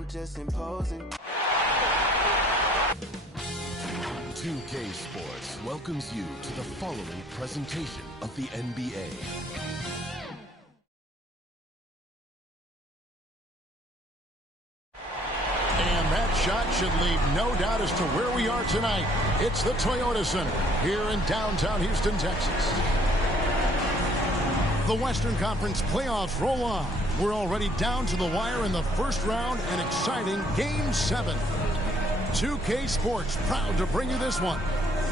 around just imposing. 2K Sports welcomes you to the following presentation of the NBA. And that shot should leave no doubt as to where we are tonight. It's the Toyota Center here in downtown Houston, Texas. The Western Conference playoffs roll on. We're already down to the wire in the first round, an exciting Game 7. 2K Sports proud to bring you this one.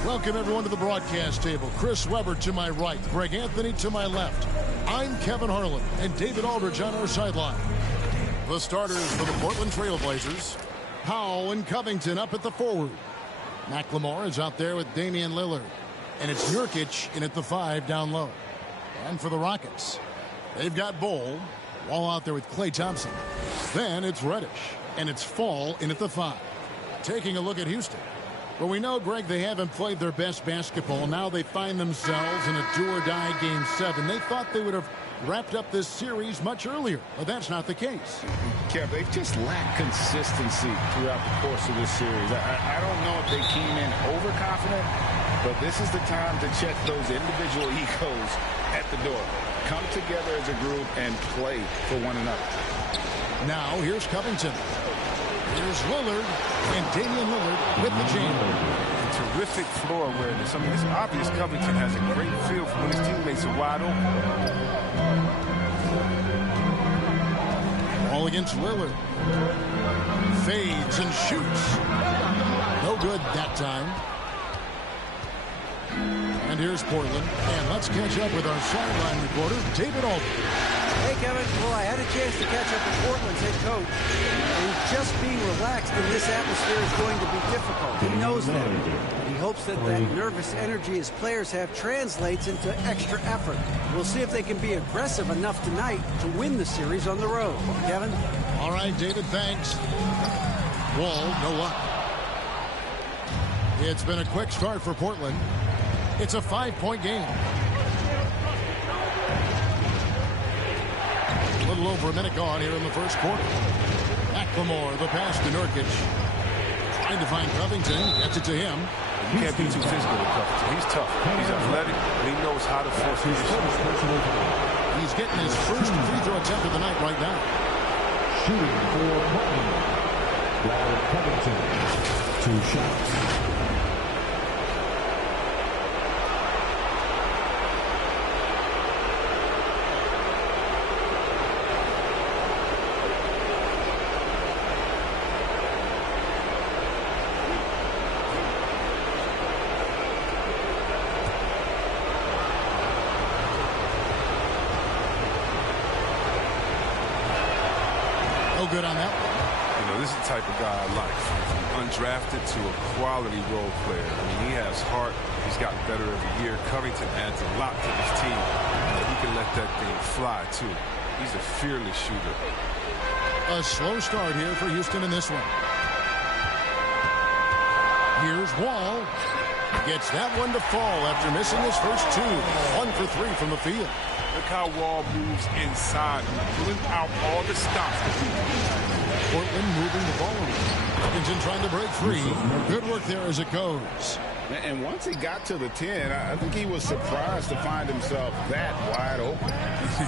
Welcome everyone to the broadcast table. Chris Webber to my right, Greg Anthony to my left. I'm Kevin Harlan and David Aldridge on our sideline. The starters for the Portland Trail Blazers. Powell and Covington up at the forward. McLemore is out there with Damian Lillard. And it's Nurkic in at the 5 down low. And for the Rockets, they've got Bol, Wall out there with Klay Thompson. Then it's Reddish, and it's Fall in at the 5. Taking a look at Houston. Well, we know, Greg, they haven't played their best basketball. Now they find themselves in a do-or-die Game 7. They thought they would have wrapped up this series much earlier, but that's not the case. Kev, they've just lacked consistency throughout the course of this series. I don't know if they came in overconfident, but this is the time to check those individual egos at the door. Come together as a group and play for one another. Now, here's Covington. Here's Lillard, and Damian Lillard with the jam. Terrific floor awareness. I mean, it's obvious Covington has a great feel for when his teammates are wide open. All against Lillard. Fades and shoots. No good that time. And here's Portland. And let's catch up with our sideline reporter, David Aldridge. Hey, Kevin. Well, I had a chance to catch up with Portland's head coach. And just being relaxed in this atmosphere is going to be difficult. He knows that. He hopes that that nervous energy his players have translates into extra effort. We'll see if they can be aggressive enough tonight to win the series on the road. Kevin? All right, David, thanks. Wall, no luck. It's been a quick start for Portland. It's a 5-point game. A little over a minute gone here in the first quarter. McLemore, the pass to Nurkic. Trying to find Covington. Gets it to him. You can't be too physical with Covington. He's tough. He's athletic. And he knows how to force his shot. He's getting his first free throw attempt of the night right now. Shooting for Portland. Robert Covington. 2 shots. Good on that one. You know, this is the type of guy I like. From undrafted to a quality role player. I mean, he has heart. He's gotten better every year. Covington adds a lot to this team. He can let that thing fly, too. He's a fearless shooter. A slow start here for Houston in this one. Here's Wall. Gets that one to fall after missing his first 2. 1 for 3 from the field. Look how Wall moves inside, pulling out all the stops. Portland moving the ball. Covington trying to break free. Good work there as it goes. And once he got to the 10, I think he was surprised to find himself that wide open.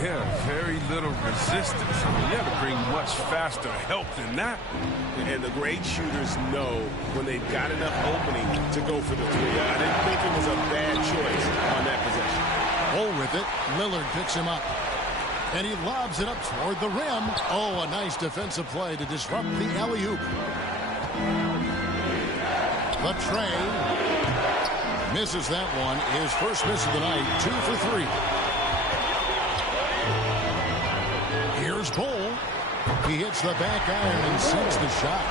Yeah, very little resistance. I mean, you have to bring much faster help than that. And the great shooters know when they've got enough opening to go for the 3. I didn't think it was a bad choice on that possession. Ball with it. Lillard picks him up. And he lobs it up toward the rim. Oh, a nice defensive play to disrupt the alley-oop. The tray. Misses that one. His first miss of the night. 2 for 3. Here's Bol. He hits the back iron and sinks the shot.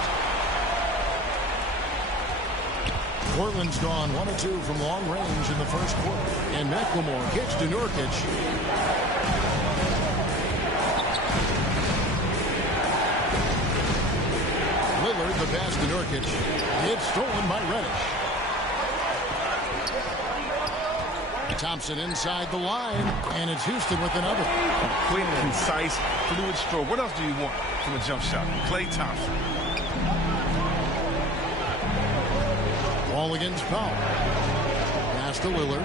Portland's gone 1 of 2 from long range in the first quarter. And McLemore kicks to Nurkic. Lillard, the pass to Nurkic. It's stolen by Reddish. Thompson inside the line, and it's Houston with another. Quick, concise, fluid stroke. What else do you want from a jump shot? Klay Thompson. Ball against Powell. Pass to Lillard.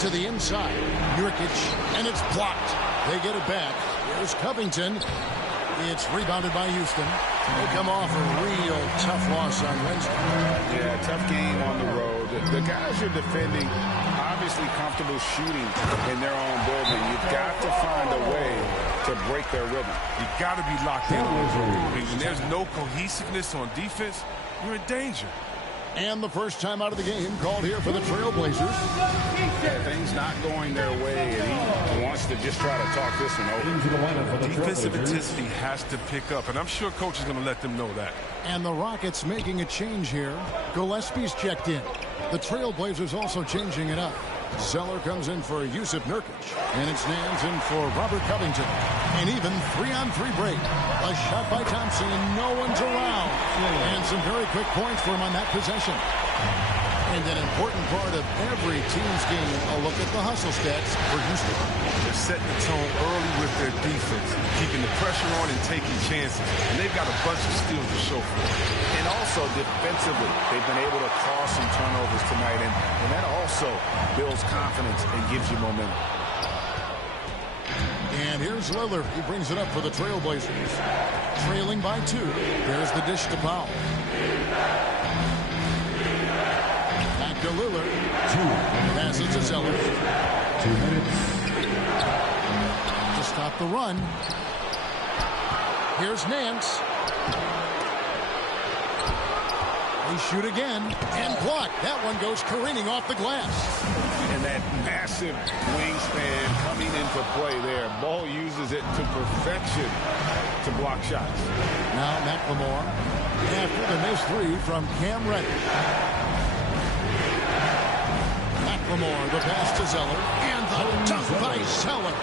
To the inside. Nurkic, and it's blocked. They get it back. Here's Covington. It's rebounded by Houston. They come off a real tough loss on Wednesday. Yeah, tough game on the road. The guys you're defending, obviously comfortable shooting in their own building. You've got to find a way to break their rhythm. You got to be locked in. When there's no cohesiveness on defense, you're in danger. And the first time out of the game called here for the Trailblazers. Yeah, things not going their way, and he wants to just try to talk this one over. Defensive intensity has to pick up, and I'm sure coach is going to let them know that. And the Rockets making a change here. Gillespie's checked in. The Trailblazers also changing it up. Zeller comes in for Yusuf Nurkic. And it's Nance in for Robert Covington. An even 3-on-3 break. A shot by Thompson and no one's around. And some very quick points for him on that possession. And an important part of every team's game, a look at the hustle stats for Houston. They're setting the tone early with their defense, keeping the pressure on and taking chances. And they've got a bunch of steals to show for it. And also defensively, they've been able to cause some turnovers tonight, and that also builds confidence and gives you momentum. And here's Lillard. He brings it up for the Trailblazers. Trailing by 2. There's the dish to Powell. Back to Lillard. 2. Passes to Zeller. 2 minutes. To stop the run. Here's Nance. They shoot again and block. That one goes careening off the glass. And that massive wingspan coming into play there. Ball uses it to perfection to block shots. Now McLemore after the missed 3 from Cam Reddish. McLemore, the pass to Zeller, and the dunk by Zeller.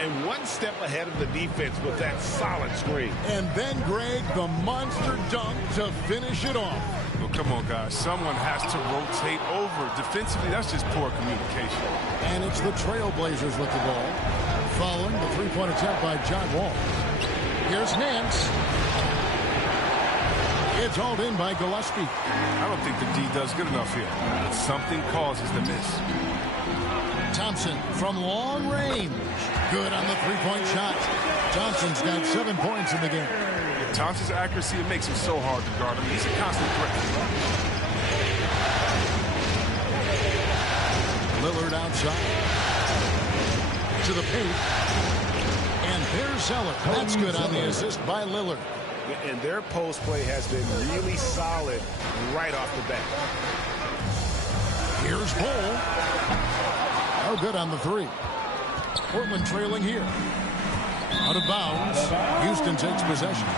And one step ahead of the defense with that solid screen. And then, Greg, the monster dunk to finish it off. Well, come on, guys. Someone has to rotate over. Defensively, that's just poor communication. And it's the Trailblazers with the ball. Following the three-point attempt by John Wall. Here's Nance. It's hauled in by Gillespie. I don't think the D does good enough here. But something causes the miss. Thompson from long range. Good on the three-point shot. Thompson's got 7 points in the game. Thompson's accuracy, it makes him so hard to guard him. He's a constant threat. Lillard outside. To the paint. And there's Zeller. That's good on the assist by Lillard. And their post play has been really solid right off the bat. Here's Bol. No good on the 3. Portland trailing here. Out of bounds. Houston takes possession.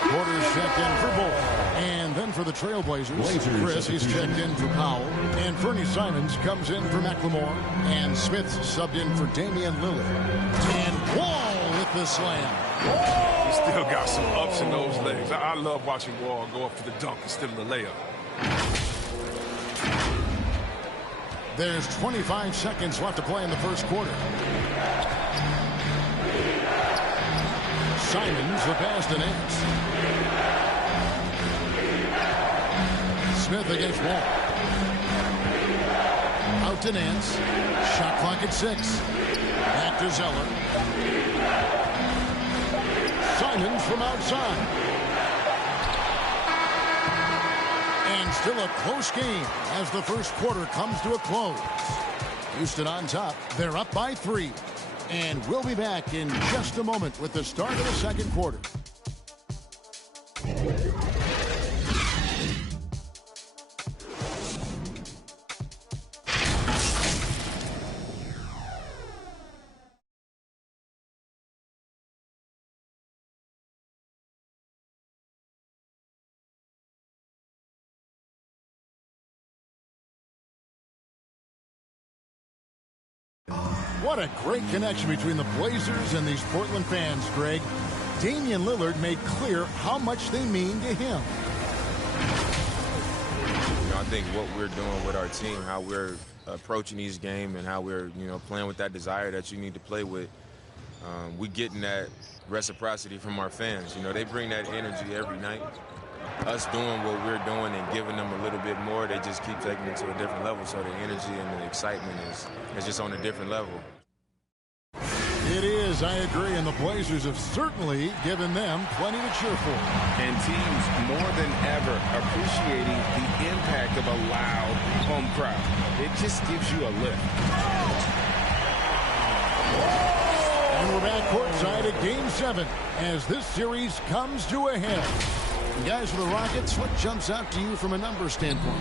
Porter's checked in for Bol. And then for the Trailblazers, Chris, he's checked in for Powell. And Fernie Simons comes in for McLemore. And Smith subbed in for Damian Lillard. And Wall with the slam. He's still got some ups in those legs. I love watching Wall go up for the dunk instead of the layup. There's 25 seconds left to play in the first quarter. Simons, the pass to Nance. Smith against Wall. Out to Nance. Shot clock at 6. Back to Zeller. Simons from outside. And still a close game as the first quarter comes to a close. Houston on top. They're up by 3. And we'll be back in just a moment with the start of the second quarter. What a great connection between the Blazers and these Portland fans, Greg. Damian Lillard made clear how much they mean to him. I think what we're doing with our team, how we're approaching each game and how we're, playing with that desire that you need to play with, we getting that reciprocity from our fans. They bring that energy every night. Us doing what we're doing and giving them a little bit more, they just keep taking it to a different level. So the energy and the excitement is just on a different level. It is, I agree, and the Blazers have certainly given them plenty to cheer for. And teams more than ever appreciating the impact of a loud home crowd. It just gives you a lift. And we're back courtside at Game 7 as this series comes to a head. And guys, for the Rockets, what jumps out to you from a numbers standpoint?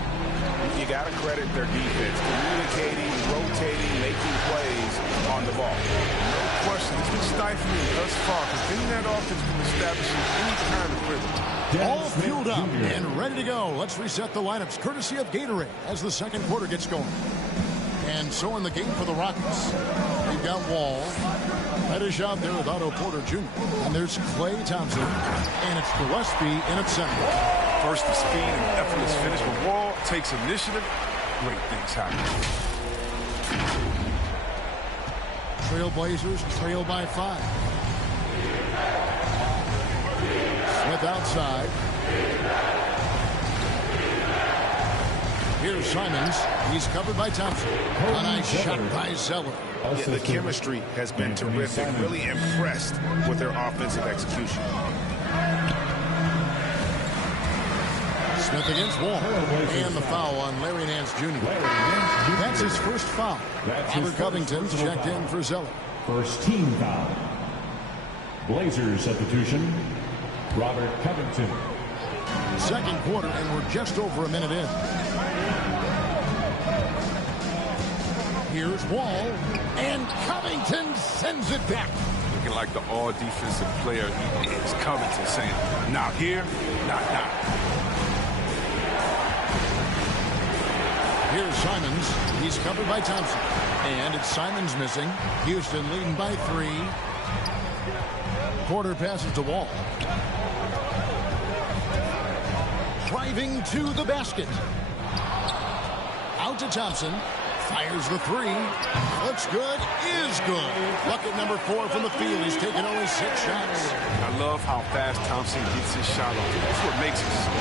You got to credit their defense, communicating, rotating, making plays on the ball. No question. It's been stifling thus far. Continuing that offense from establishing any kind of rhythm. All fueled up and ready to go. Let's reset the lineups, courtesy of Gatorade, as the second quarter gets going. And so in the game for the Rockets, we've got Wall. Reddish out there with Otto Porter Jr. And there's Klay Thompson. And it's Gillespie in at center. First the speed and effortless finish, but Wall takes initiative. Great things happen. Trailblazers trail by 5. Smith outside. Here's Simons. He's covered by Thompson. A nice shot by Zeller. Yeah, the chemistry has been terrific. Really impressed with their offensive execution. Smith against Wall. And the foul on Larry Nance Jr. That's his first foul. Robert Covington's checked in for Zeller. First team foul. Blazers substitution, Robert Covington. Second quarter, and we're just over a minute in. Here's Wall, and Covington sends it back. Looking like the all-defensive player he is. Covington saying, not here, not now. Here's Simons. He's covered by Thompson. And it's Simons missing. Houston leading by 3. Porter passes to Wall. Driving to the basket. Out to Thompson. Fires the 3. Looks good. Is good. Bucket number 4 from the field. He's taken only 6 shots. I love how fast Thompson gets his shot off. That's what makes it so.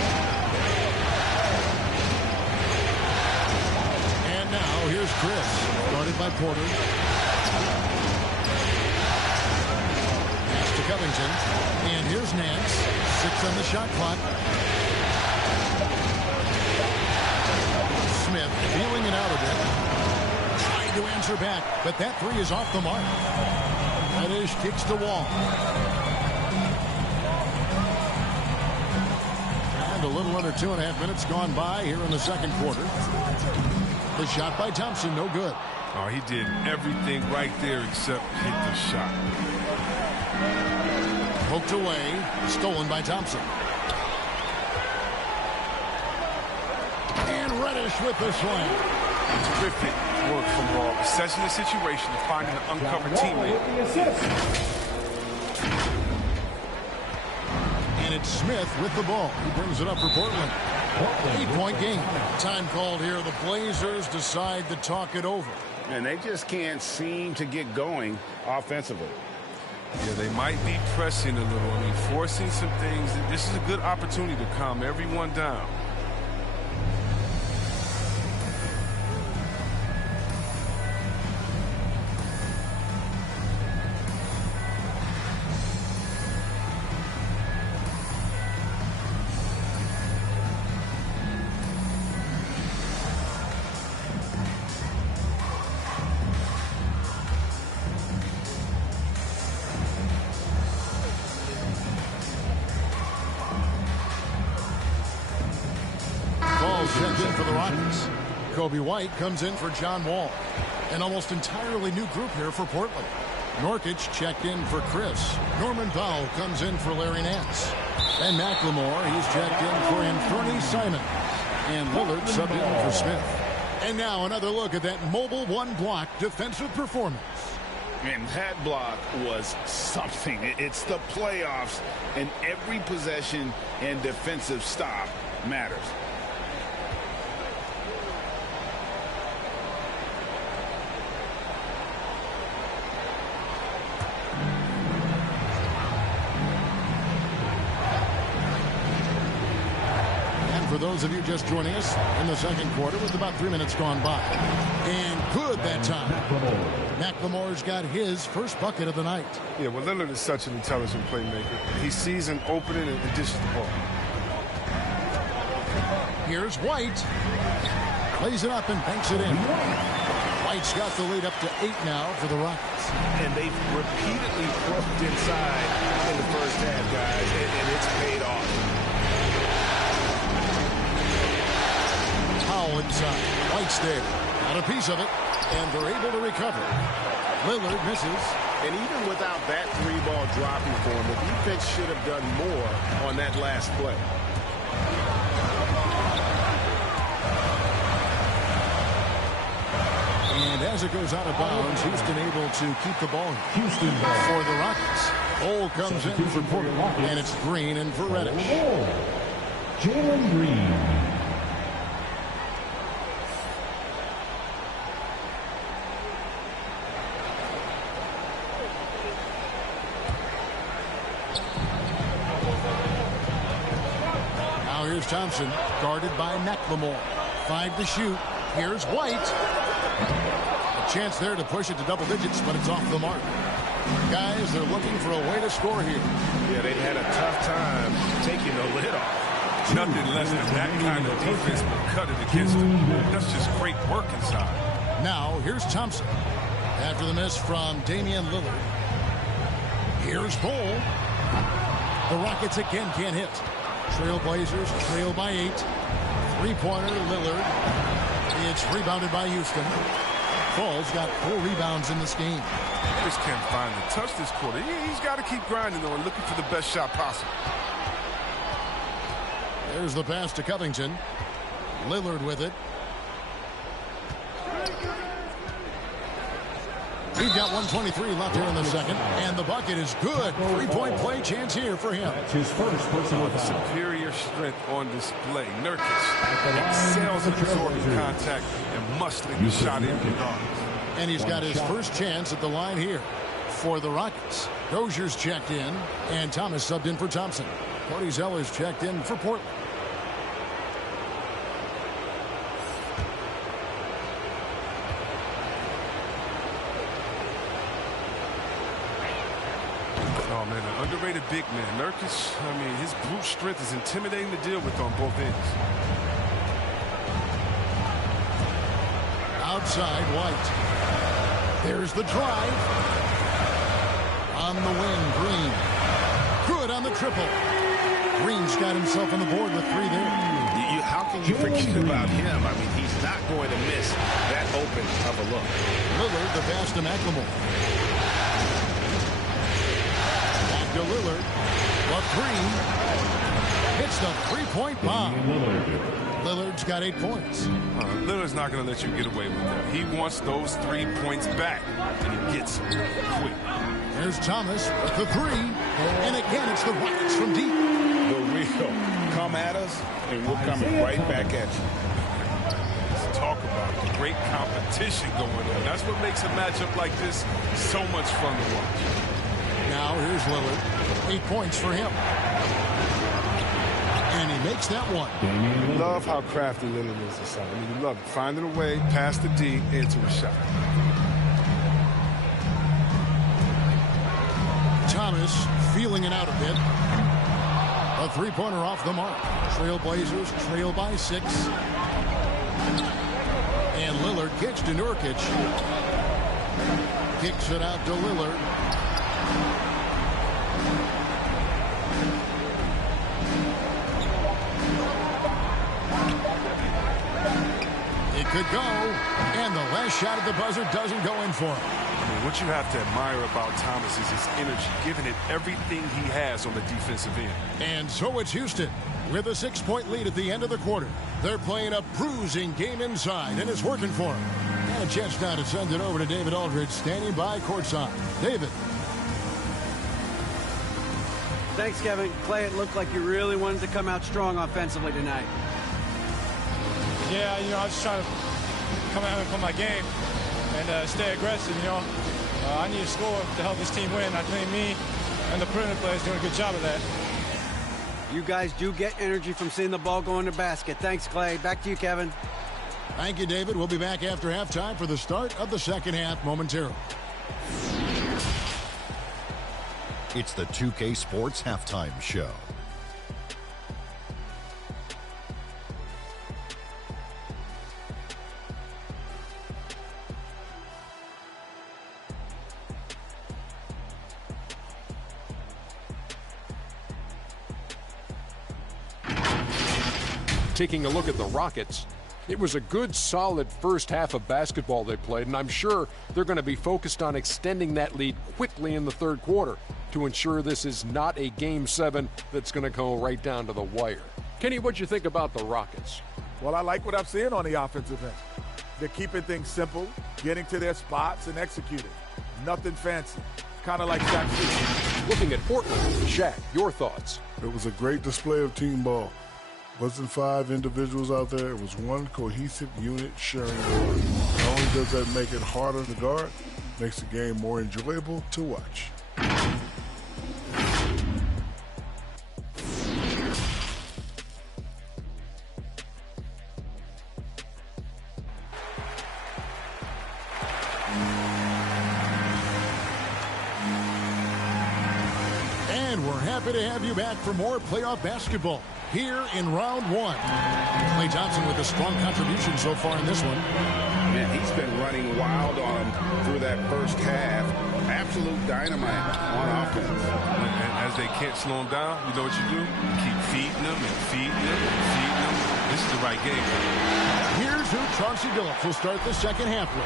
And now here's Chris. Guarded by Porter. Pass to Covington. And here's Nance. 6 on the shot clock. Smith feeling it out a bit. Trying to answer back, but that 3 is off the mark. Reddish kicks the Wall. And a little under 2.5 minutes gone by here in the second quarter. The shot by Thompson, no good. Oh, he did everything right there except hit the shot. Poked away, stolen by Thompson. And Reddish with the slam. Terrific work from Wall. Assessing the situation and finding an uncovered teammate. And it's Smith with the ball. He brings it up for Portland. 8-point game. Time called here. The Blazers decide to talk it over. And they just can't seem to get going offensively. Yeah, they might be pressing a little. I mean, forcing some things. This is a good opportunity to calm everyone down. Checked in for the Rockets. Kobe White comes in for John Wall. An almost entirely new group here for Portland. Norkic checked in for Chris. Norman Powell comes in for Larry Nance. And McLemore, he's checked in for Anthony Simon. And Lillard subbed in for Smith. And now another look at that mobile one-block defensive performance. And that block was something. It's the playoffs, and every possession and defensive stop matters. for those of you just joining us in the second quarter with about 3 minutes gone by. And good that time. McLemore's got his first bucket of the night. Yeah, well, Lillard is such an intelligent playmaker. He sees an opening and dishes the ball. Here's White. Plays it up and banks it in. White's got the lead up to 8 now for the Rockets. And they've repeatedly broke inside in the first half, guys, and it's paid off. Powell inside. White's there. Got a piece of it, and they're able to recover. Lillard misses. And even without that three-ball dropping for him, the defense should have done more on that last play. And as it goes out of bounds, Houston able to keep the ball Houston for the Rockets. Ball comes in for Portland, and it's Green in for Reddish. Jalen Green. Now here's Thompson, guarded by McLemore. 5 to shoot. Here's White. A chance there to push it to double digits, but it's off the mark. Guys, they're looking for a way to score here. Yeah, they've had a tough time taking the lid off. Nothing less than that kind of defense will cut it against them. That's just great work inside. Now, here's Thompson. After the miss from Damian Lillard. Here's Cole. The Rockets again can't hit. Trailblazers trail by 8. Three-pointer, Lillard. It's rebounded by Houston. Paul's got 4 rebounds in this game. Just can't find the touch this quarter. He's got to keep grinding, though, and looking for the best shot possible. There's the pass to Covington. Lillard with it. We've got 1:23 left here in the second, and the bucket is good. 3-point play chance here for him. That's his first personal foul. Superior strength on display. Nurkic excels in absorbing contact and muscling the shot in regardless. And he's got his first chance at the line here for the Rockets. Dozier's checked in, and Thomas subbed in for Thompson. Cody Zeller's checked in for Portland. Oh, man, an underrated big man. Nurkic, I mean, his brute strength is intimidating to deal with on both ends. Outside, White. There's the drive. On the wing, Green. Good on the triple. Green's got himself on the board with 3 there. How can you forget about him? I mean, he's not going to miss that open of a look. Lillard, the pass to McLemore. Back to Lillard. The 3. Hits the 3-point bomb. Lillard's got 8 points. Lillard's not going to let you get away with that. He wants those 3 points back, and he gets them quick. There's Thomas with the 3. And again, it's the Rockets from deep. The real. Come at us, and we're coming right back at you. Let's talk about the great competition going on. That's what makes a matchup like this so much fun to watch. Now here's Lillard. 8 points for him. And he makes that one. Love how crafty Lillard is inside. I mean, you love it. Finding a way past the D into a shot. Thomas feeling it out a bit. A 3-pointer off the mark. Trailblazers trail by 6. And Lillard kicks to Nurkic. Kicks it out to Lillard. It could go. And the last shot at the buzzer doesn't go in for him. I mean, what you have to admire about Thomas is his energy, giving it everything he has on the defensive end. And so it's Houston with a 6-point lead at the end of the quarter. They're playing a bruising game inside, and it's working for them. And a chance now to send it over to David Aldridge, standing by courtside. David. Thanks, Kevin. Clay, it looked like you really wanted to come out strong offensively tonight. Yeah, I was just trying to come out and play my game and stay aggressive, I need to score to help this team win. I think me and the perimeter players doing a good job of that. You guys do get energy from seeing the ball go in the basket. Thanks, Clay. Back to you, Kevin. Thank you, David. We'll be back after halftime for the start of the second half momentarily. It's the 2K Sports Halftime Show. Taking a look at the Rockets, it was a good, solid first half of basketball they played, and I'm sure they're going to be focused on extending that lead quickly in the third quarter to ensure this is not a Game 7 that's going to go right down to the wire. Kenny, what'd you think about the Rockets? Well, I like what I'm seeing on the offensive end. They're keeping things simple, getting to their spots, and executing. Nothing fancy. Kind of like Shaq Stevens. Looking at Portland, Shaq, your thoughts? It was a great display of team ball. Wasn't 5 individuals out there. It was one cohesive unit sharing the ball. Not only does that make it harder to guard, makes the game more enjoyable to watch. And we're happy to have you back for more playoff basketball here in round one. Klay Thompson with a strong contribution so far in this one. Man, he's been running wild on him through that first half. Absolute dynamite on offense. And as they can't slow him down, you know what you do? You keep feeding them and feeding them and feeding them. This is the right game. Here's who Chauncey Billups will start the second half with.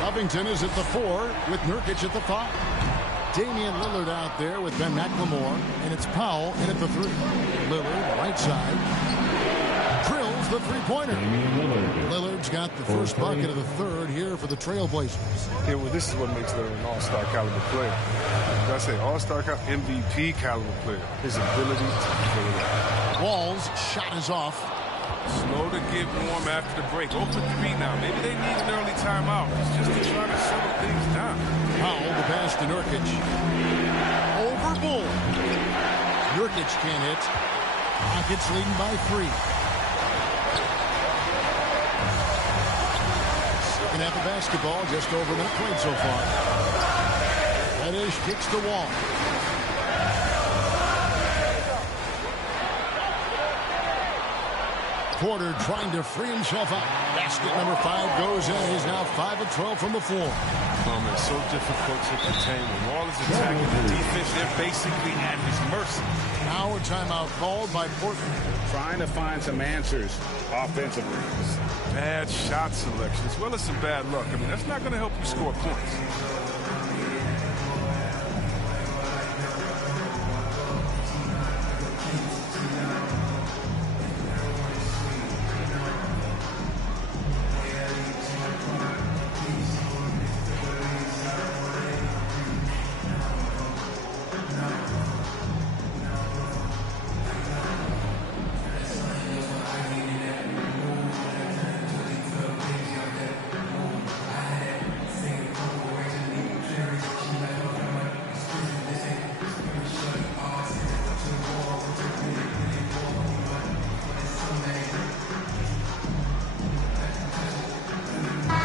Covington is at the 4 with Nurkic at the 5. Damian Lillard out there with Ben McLemore, and it's Powell in at the 3. Lillard, right side, drills the three-pointer. Lillard's got the first bucket of the third here for the Trailblazers. Yeah, well, this is what makes Lillard an all-star caliber player. Did I say all-star MVP caliber player? His ability to fill it out. Wall's shot is off. Slow to get warm after the break. 0 for 3 now. Maybe they need an early timeout. It's just to try to settle things down. Powell, the pass to Nurkic. Over Bull. Nurkic can't hit. Rockets leading by 3. Second half of basketball, just over a minute played so far. Reddish kicks the Wall. Porter trying to free himself up. Basket number 5 goes in. He's now 5 of 12 from the floor. It's so difficult to contain. When Wall is attacking the defense, they're basically at his mercy. Now a timeout called by Portland. Trying to find some answers offensively. Bad shot selection, as well as some bad luck. I mean, that's not going to help you score points.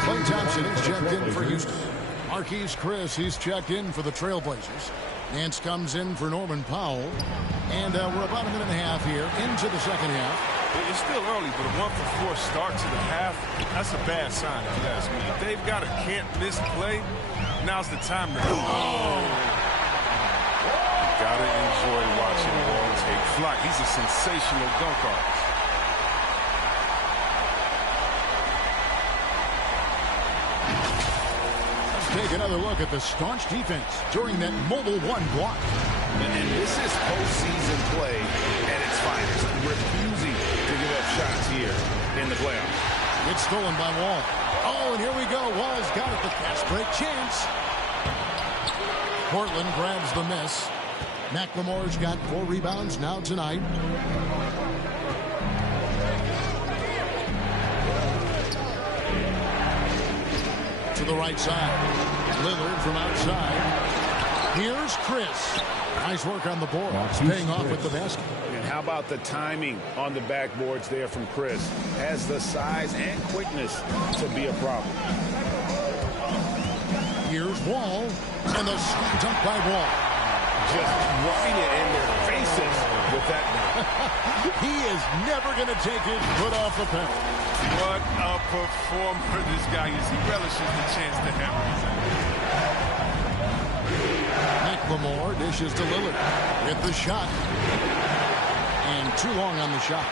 Klay Thompson is checked in for Houston. Marquise Chris, he's checked in for the Trailblazers. Nance comes in for Norman Powell. And we're about a minute and a half here into the second half. It's still early, but a 1 for 4 start to the half, that's a bad sign if you ask me. If they've got a can't-miss play, now's the time to go. You gotta enjoy watching Wall take flight. He's a sensational dunk artist. Take another look at the staunch defense during that mobile 1 block. And this is postseason play at its finest. Refusing to give up shots here in the playoffs. It's stolen by Wall. Oh, and here we go. Wall's got it. The fast break chance. Portland grabs the miss. McLemore's got 4 rebounds now tonight. To the right side. Lillard from outside. Here's Chris. Nice work on the board. Staying off with the basket. And how about the timing on the backboards there from Chris? Has the size and quickness to be a problem. Here's Wall. And the sweet dunk by Wall. Just rubbing it in their faces with that. He is never going to take his foot off the pedal. What a performer this guy is. He relishes the chance to hammer his ass. McLemore dishes to Lillard. Hit the shot. And too long on the shot.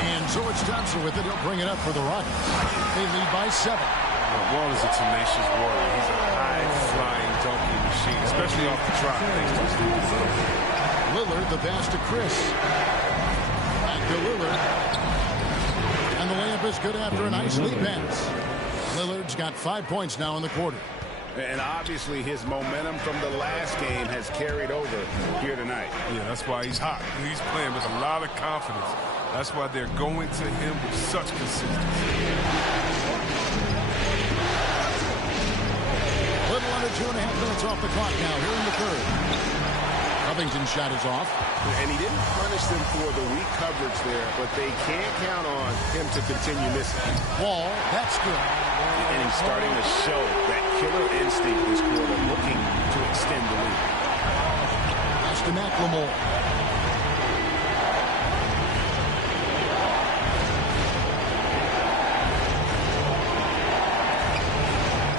And George Thompson with it. He'll bring it up for the Rockets. They lead by 7. Wall is a tenacious warrior. He's a high-flying dunking machine, especially off the drop. Lillard, the pass to Chris. Back to Lillard. And the layup is good after a nice lead pass. Lillard's got 5 points now in the quarter. And obviously his momentum from the last game has carried over here tonight. Yeah, that's why he's hot. He's playing with a lot of confidence. That's why they're going to him with such consistency. Little under 2.5 minutes off the clock now here in the third. Covington's shot is off. And he didn't punish them for the weak coverage there, but they can't count on him to continue missing. Wall, that's good. And he's starting to show that killer instinct this quarter, looking to extend the lead. That's to McLemore.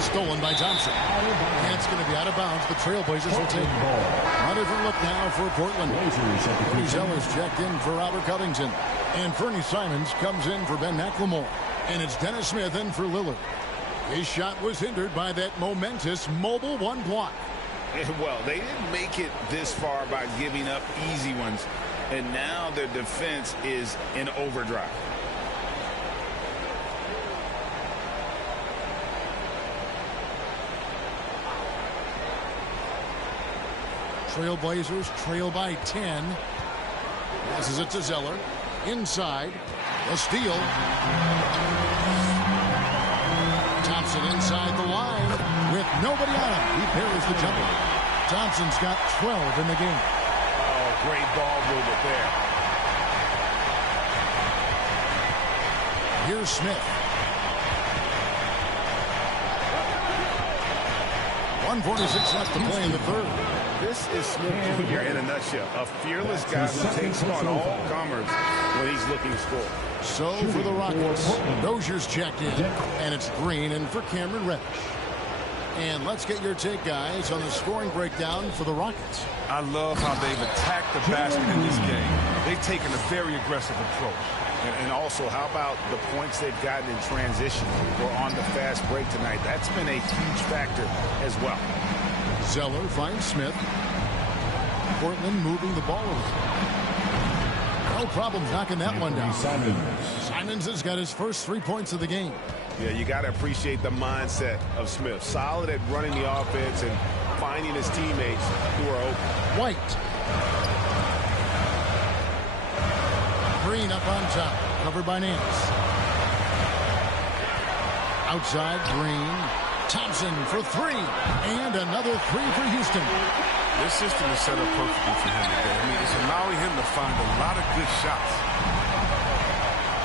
Stolen by Thompson. And it's going to be out of bounds. The Trailblazers will take the ball. A different look now for Portland. Cody Zeller's checked in for Robert Covington. And Fernie Simons comes in for Ben McLemore. And it's Dennis Smith in for Lillard. His shot was hindered by that momentous mobile one block. Well, they didn't make it this far by giving up easy ones. And now their defense is in overdrive. Trailblazers trail by 10. Passes it to Zeller. Inside. A steal. Thompson inside the line with nobody on him. He parries the jumper. Thompson's got 12 in the game. Oh, great ball movement there. Here's Smith. 1:46 left to play in the third. This is Smith Jr. in a nutshell. A fearless guy who takes on all comers when he's looking to score. So for the Rockets, Dozier's checked in, and it's Green in for Cameron Reddish. And let's get your take, guys, on the scoring breakdown for the Rockets. I love how they've attacked the basket in this game. They've taken a very aggressive approach. And also, how about the points they've gotten in transition or on the fast break tonight? That's been a huge factor as well. Zeller finds Smith. Portland moving the ball around. No problem knocking that one down. Simons has got his first 3 points of the game. Yeah, you got to appreciate the mindset of Smith. Solid at running the offense and finding his teammates who are open. White. Green up on top. Covered by Nance. Outside, Green. Thompson for 3. And another 3 for Houston. This system is set up perfectly for him today. I mean, it's allowing him to find a lot of good shots.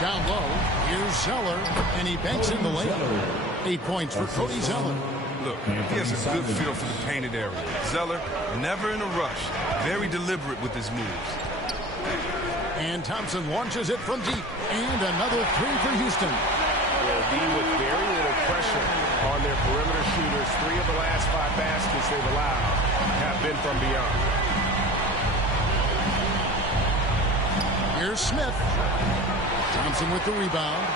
Down low, here's Zeller, and he banks in the layup. 8 points for Cody Zeller. Look, he has a good feel for the painted area. Zeller, never in a rush, very deliberate with his moves. And Thompson launches it from deep, and another 3 for Houston. Will be with very little pressure on their perimeter shooters. 3 of the last 5 baskets they've allowed have been from beyond. Here's Smith. Thompson with the rebound.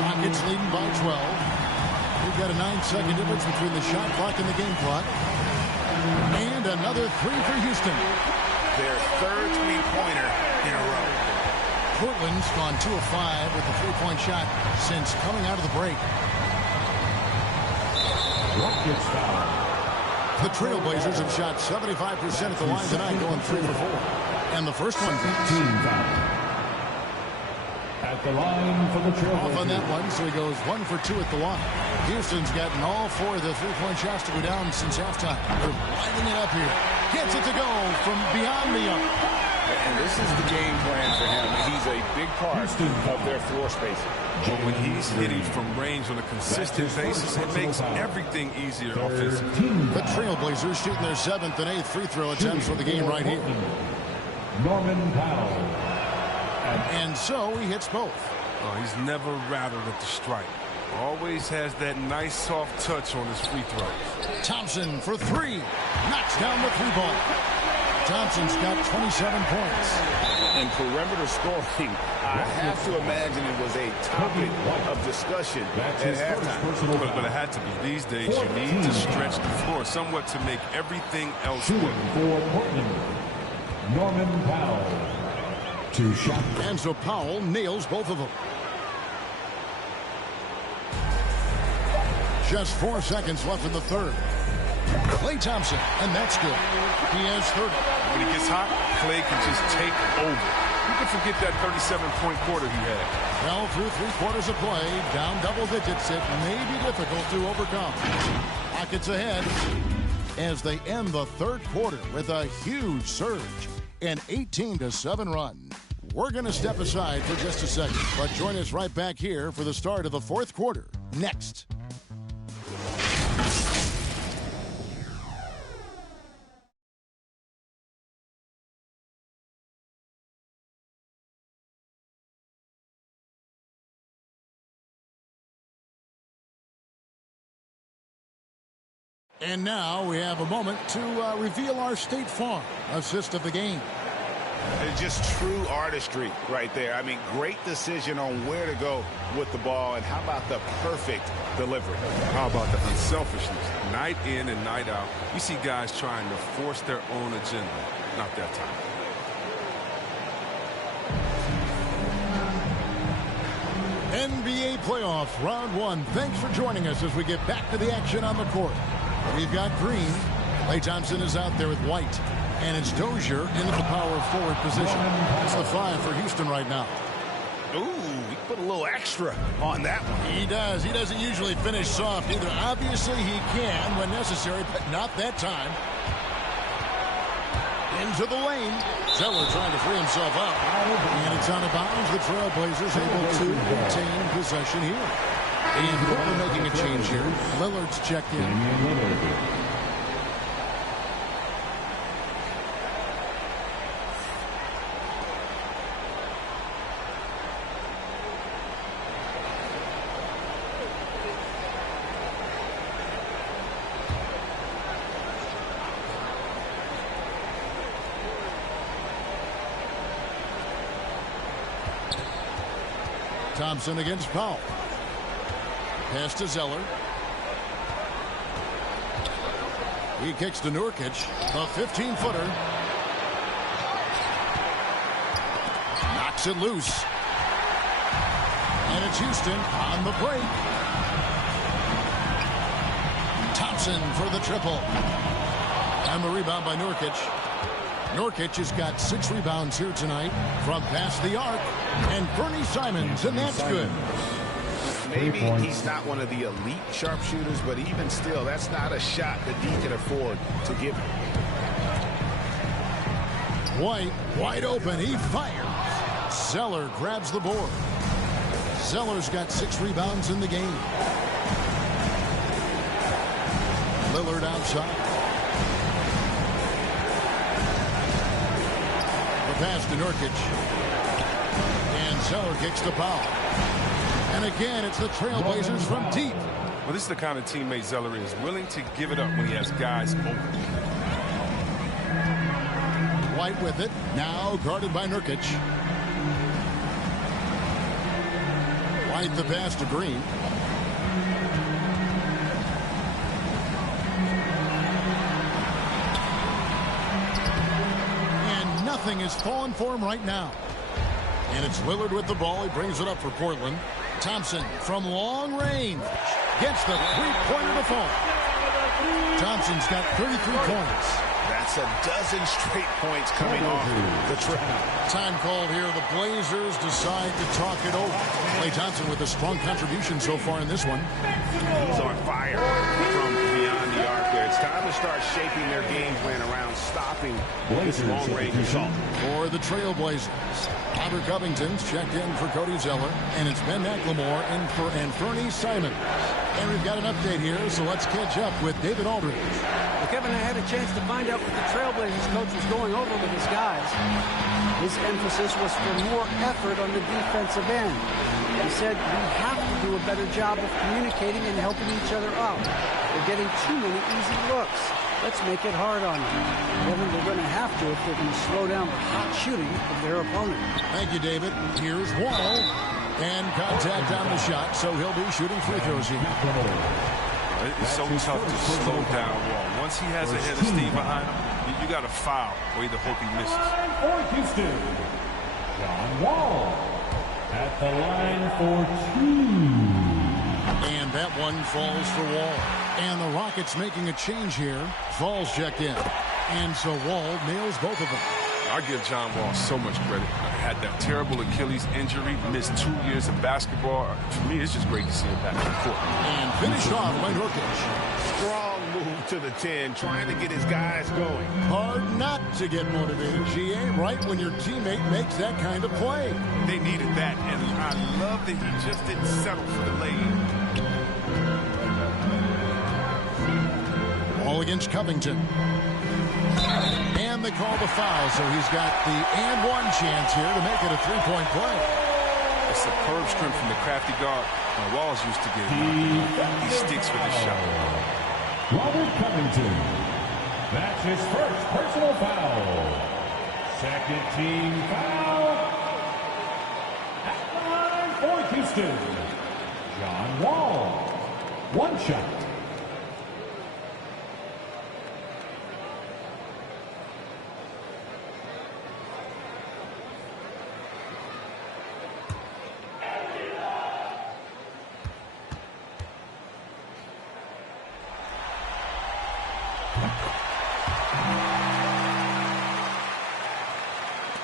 Rockets leading by 12. We've got a 9-second difference between the shot clock and the game clock. And another 3 for Houston. Their third three-pointer in a row. Portland's gone 2 of 5 with a 3-point shot since coming out of the break. Rockets foul. The Trailblazers have shot 75% at the line tonight, going 3 for 4. And the first one. Team foul. At the line for the Off on that Trailblazers. one, so he goes 1 for 2 at the line. Houston's gotten all 4 of the three-point shots to go down since halftime. They're lighting it up here. Gets it to go from beyond the arc. And this is the game plan for him. He's a big part of their floor spacing. But when he's hitting from range on a consistent basis, it makes everything easier offensively. The Trailblazers shooting their 7th and 8th free throw attempts for the game right here. Norman Powell. And so he hits both. Oh, he's never rattled at the strike. Always has that nice soft touch on his free throws. Thompson for 3. Knocks down the 3-ball. Thompson's got 27 points. In perimeter scoring, I have to imagine it was a topic of discussion at halftime. But it had to be. These days, you need to stretch the floor somewhat to make everything else work. For Portland, Norman Powell. 2 shots. And so Powell nails both of them. Just 4 seconds left in the third. Klay Thompson, and that's good. He has 30. When he gets hot, Klay can just take over. You can forget that 37-point quarter he had. Well, through 3 quarters of play, down double digits, it may be difficult to overcome. Rockets ahead as they end the third quarter with a huge surge, an 18-7 run. We're going to step aside for just a second, but join us right back here for the start of the fourth quarter next. And now we have a moment to reveal our State Farm assist of the game. It's just true artistry right there. I mean, great decision on where to go with the ball, and how about the perfect delivery? How about the unselfishness? Night in and night out, you see guys trying to force their own agenda. Not that time. NBA playoffs, round 1. Thanks for joining us as we get back to the action on the court. We've got Green. Klay Thompson is out there with White. And it's Dozier into the power forward position. That's the 5 for Houston right now. Ooh, he put a little extra on that one. He does. He doesn't usually finish soft either. Obviously, he can when necessary, but not that time. Into the lane. Zeller trying to free himself up. And it's out of bounds. The Trailblazers able to retain possession here. And Portland making a change here. Lillard's checked in. Thompson against Powell. Pass to Zeller. He kicks to Nurkic. A 15-footer. Knocks it loose. And it's Houston on the break. Thompson for the triple. And the rebound by Nurkic. Nurkic has got 6 rebounds here tonight from past the arc. And Bernie Simons, and that's good. Maybe he's not one of the elite sharpshooters, but even still, that's not a shot that he can afford to give him. White, wide open, he fires. Zeller grabs the board. Zeller's got 6 rebounds in the game. Lillard outside. The pass to Nurkic. And Zeller kicks to Powell. And again, it's the Trailblazers from deep. Well, this is the kind of teammate Zeller is, willing to give it up when he has guys open. White with it, now guarded by Nurkic. White the pass to Green. And nothing is falling for him right now. And it's Lillard with the ball. He brings it up for Portland. Thompson from long range gets the three-pointer to fall. Thompson's got 33 points. That's That's a dozen straight points coming off the trip. Time called here. The Blazers decide to talk it over. Klay Thompson with a strong contribution so far in this one. He's on fire from beyond the arc there. It's time to start shaping their game plan around stopping this long-range assault. For the Trailblazers, Robert Covington's checked in for Cody Zeller, and it's Ben McLemore in for Anthony Simon. And we've got an update here, so let's catch up with David Aldridge. Well, Kevin, I had a chance to find out what the Trailblazers coach was going over with his guys. His emphasis was for more effort on the defensive end. He said we have to do a better job of communicating and helping each other out. We're getting too many easy looks. Let's make it hard on them. Kevin, they're going to have to if they're going to slow down the hot shooting of their opponent. Thank you, David. Here's Wall. And contact on the shot, so he'll be shooting free throws here. It's so tough to slow down Wall. Once he has a head of steam behind him, you got to foul or either hope he misses. For Houston, John Wall at the line for 2. And that one falls for Wall. And the Rockets making a change here. Falls checked in. And so Wall nails both of them. I give John Wall so much credit. He had that terrible Achilles injury, missed 2 years of basketball. For me, it's just great to see him back on the court. And finished off by Nurkic. Strong move to the 10, trying to get his guys going. Hard not to get motivated, GA, right when your teammate makes that kind of play. They needed that, and I love that he just didn't settle for the lay-in. All against Covington. And they call the foul, so he's got the and one chance here to make it a three-point play. A superb scrim from the crafty guard. Wall's used to getting he sticks with his shot. Robert Covington. That's his first personal foul. Second team foul. At the line for Houston, John Wall. One shot.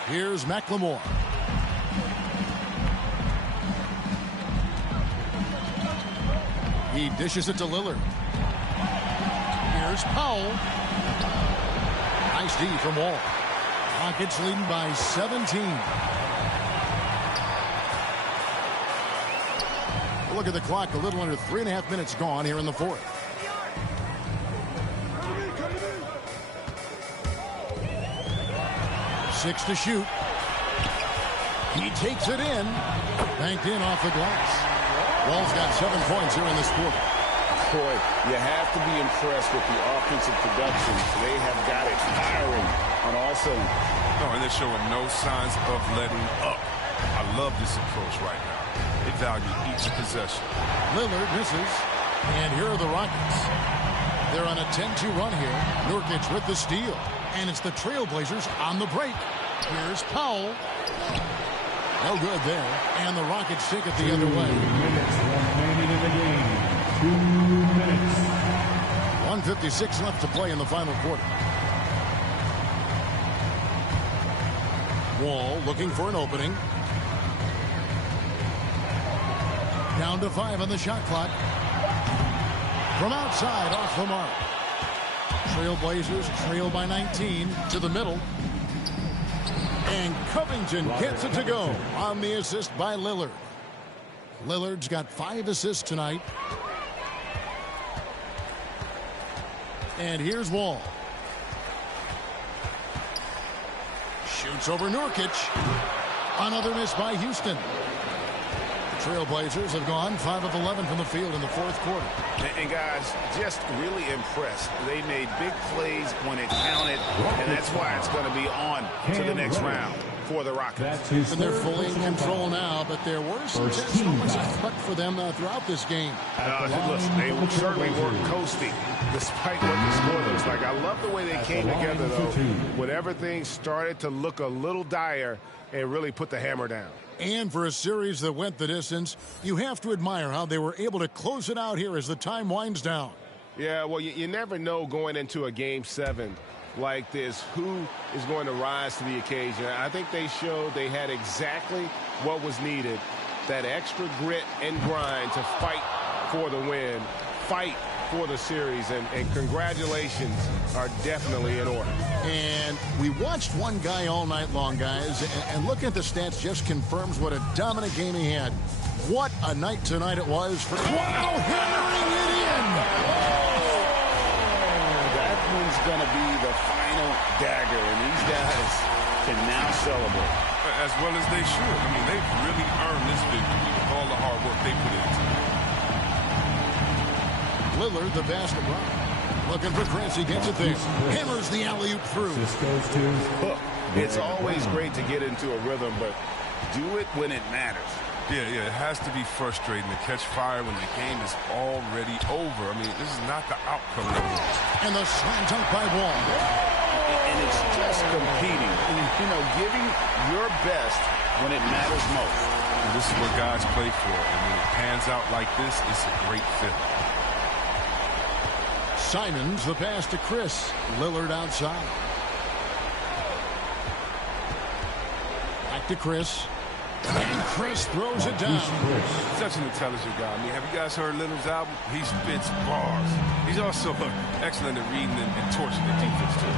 Here's McLemore. He dishes it to Lillard. Here's Powell. Nice D from Wall. Rockets leading by 17. Look at the clock. A little under 3.5 minutes gone here in the fourth. Six to shoot. He takes it in. Banked in off the glass. Wall's got 7 points here in this quarter. Boy, you have to be impressed with the offensive production. They have got it firing on all cylinders. No, and they're showing no signs of letting up. I love this approach right now. They value each possession. Lillard misses. And here are the Rockets. They're on a 10-2 run here. Nurkic with the steal. And it's the Trailblazers on the break. Here's Powell. No good there. And the Rockets take it the other way. 2 minutes remaining in the game. 2 minutes. 1:56 left to play in the final quarter. Wall looking for an opening. Down to 5 on the shot clock. From outside, off the mark. Trailblazers trail by 19 to the middle. And Covington gets it to go on the assist by Lillard. Lillard's got 5 assists tonight. And here's Wall. Shoots over Nurkic. Another miss by Houston. The Trailblazers have gone 5 of 11 from the field in the fourth quarter. And guys, just really impressed. They made big plays when it counted, and that's why it's going to be on to the next round for the Rockets. And they're fully in control now, but there were some tense moments I thought for them throughout this game. Listen, they certainly weren't coasting despite what the score looks like. I love the way they came together, though, whenever things started to look a little dire and really put the hammer down. And for a series that went the distance, you have to admire how they were able to close it out here as the time winds down. Yeah, well, you never know going into a Game 7 like this, who is going to rise to the occasion? I think they showed they had exactly what was needed, that extra grit and grind to fight for the win, fight for the series, and congratulations are definitely in order. And we watched one guy all night long, guys, and looking at the stats just confirms what a dominant game he had. What a night tonight it was for wow, hammering it in! That one's going to be the final dagger, and these guys can now celebrate. As well as they should. I mean, they've really earned this victory with all the hard work they put into it. Lillard, the basketball. Looking for Chris. He gets it there. Hammers the alley-oop through. Look, it's always great to get into a rhythm, but do it when it matters. Yeah, it has to be frustrating to catch fire when the game is already over. I mean, this is not the outcome that we want. And the slam dunk by Wall. And it's just competing, you know, giving your best when it matters most. And this is what guys play for, and when it pans out like this, it's a great fit. Simons, the pass to Chris. Lillard outside. Back to Chris. And Chris throws it down. Such an intelligent guy. I mean, have you guys heard Lillard's album? He spits bars. He's also excellent at reading and torching the defense, too.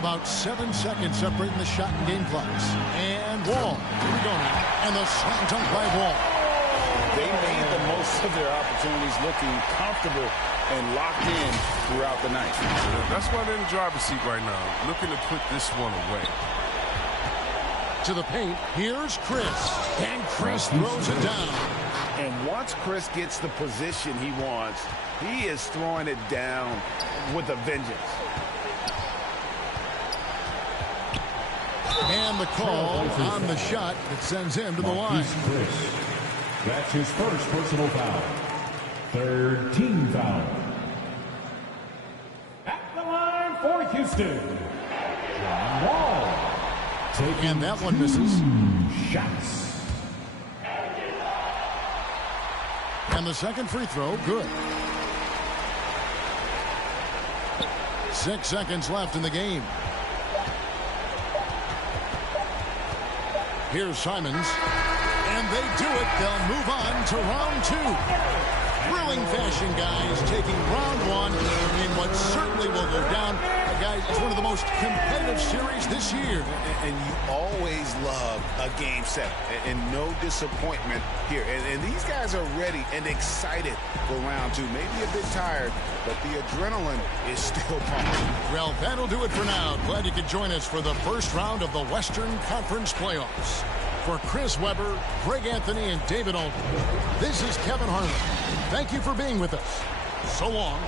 About 7 seconds separating the shot and game clocks. And Wall. Here we go now. And the slam dunk by Wall. They made the most of their opportunities, looking comfortable and locked in throughout the night. That's why they're in the driver's seat right now, looking to put this one away. To the paint, here's Chris. And Chris throws it down. And once Chris gets the position he wants, he is throwing it down with a vengeance. And the call on the shot that sends him to the line. That's his first personal foul. Third team foul. At the line for Houston, John Wall. And that one misses. Shots. And the second free throw, good. 6 seconds left in the game. Here's Simons. And they do it. They'll move on to round 2. Thrilling fashion, guys, taking round 1 in what certainly will go down. Guys, it's one of the most competitive series this year. And you always love a game 7, and no disappointment here. And these guys are ready and excited for round 2. Maybe a bit tired, but the adrenaline is still pumping. Well, that'll do it for now. Glad you could join us for the first round of the Western Conference Playoffs. For Chris Webber, Greg Anthony, and David Alden, this is Kevin Harlan. Thank you for being with us. So long.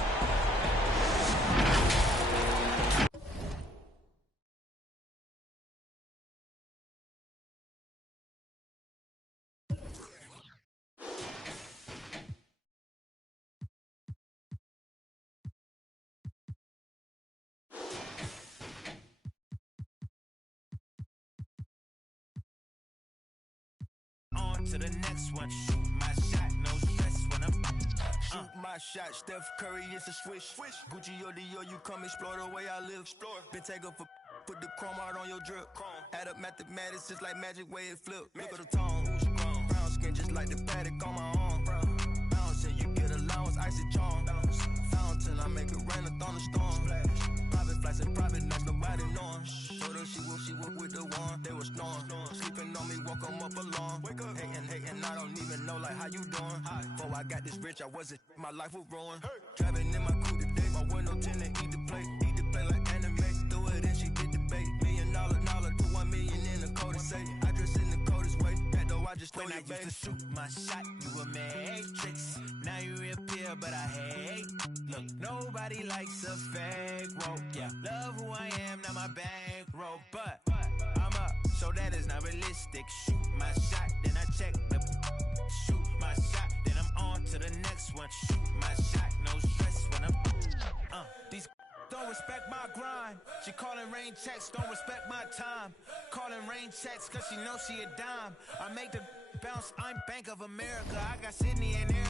To the next one, shoot my shot, no stress when I'm shoot my shot. Steph Curry is a swish. Gucci or Dior, you come explore the way I live. Been take up for put the chrome out on your drip. Add up mathematics just like magic way it flip. Look at the tone, brown skin just like the paddock on my arm. Bouncing, you get allowance, icy charm. Fountain, I make it rain a thunderstorm. Private flights and private nights, nobody knowing. Told her she woke with the one, they was snoring. Sleeping on me, woke 'em up alone. Hating, I don't even know like how you doing. Before I got this rich, I wasn't, my life was ruined. Driving in my coupe today, my window tinted, eat the plate like anime. Throw it in, she get the bait. $1 million, to 1 million in the code to say. I dress in the coldest way, that though I just throw your bait. Used to shoot my shot, you a matrix. Now you reappear, but I hate. Look, nobody likes a fake rope. Yeah, love who I am, not my bankroll. But I'm up, so that is not realistic. Shoot my shot, then I check the shoot my shot, then I'm on to the next one. Shoot my shot, no stress when I'm these don't respect my grind. She calling rain checks, don't respect my time. Calling rain checks, cause she knows she a dime. I make the bounce, I'm Bank of America. I got Sydney in there.